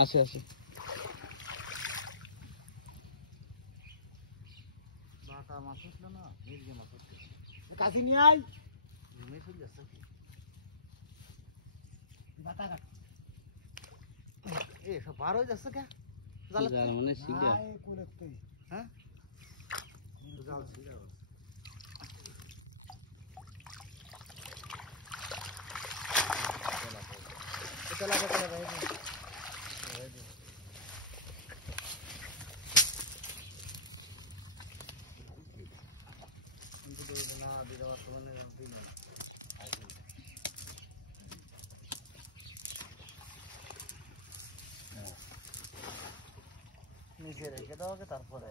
আসে আসে কাশি নিয়ে আয় সব বার হয়ে যাচ্ছে কে জাল মানে সিগা হ্যাঁ নিচে রেখে দাও তারপরে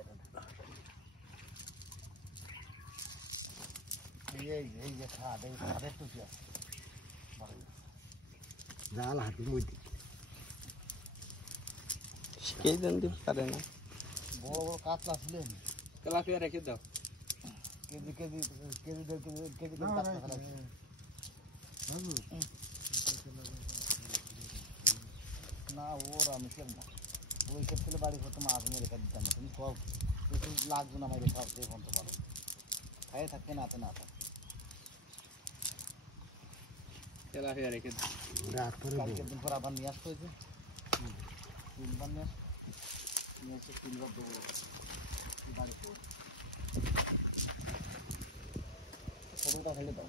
এই যে খাদ এই খাদের টুকি আছে জাল হাতির মধ্যে শিখেই দেন দিতে পারে না বড় বড় কাতলা ছিল তেলাপিয়া রেখে দাও কেজি কেজি কেজি দেড় কেজি কেজি না ওর আমি কেন না ওই সব ছেলে বাড়ি করতে মাছ নিয়ে রেখে দিতাম না তুমি সব লাগবে না মাইরে খাও যে বলতে পারো খাইয়ে থাকতে না না থাকে তেলাপিয়া রেখে দাও কালকে দিন পর আবার নিয়ে আসতে হয়েছে তিনবার নিয়ে এসে তিনবার দেবো বাড়িতে খবরটা ফেলে দাও